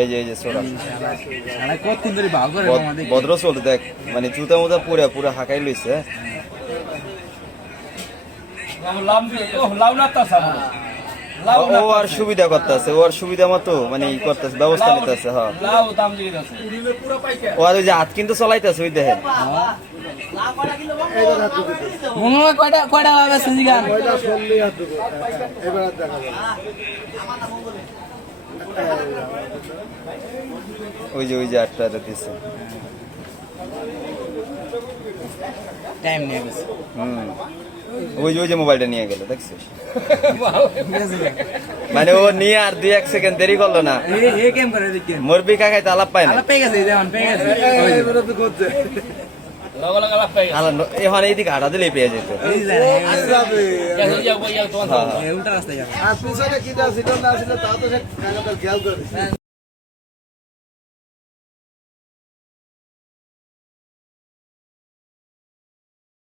এই যে সোরা ভদ্র চলতে দেখ মানে জুতা মুতা পুরা পুরা হাঁকাই লইছে ও আর সুবিধা করতেছে ও আর সুবিধা মতো মানে ই করতেছে ব্যবস্থা নিতেছে হ্যাঁ ও আর ওই যে হাত কিন্তু চলাইতেছে ওই দেখেন ওই যে আটটা দিচ্ছে টাইম নিয়ে গেছে ওই যে মোবাইলটা নিয়ে গেল দেখছিস মানে ও নিয়ে আর 2-1 সেকেন্ড দেরি করলো না মুরবি কাকাই তো আলাপ পায় না এখন এইদিকে হাঁটা দিলেই পেয়ে যেত উল্টা রাস্তায়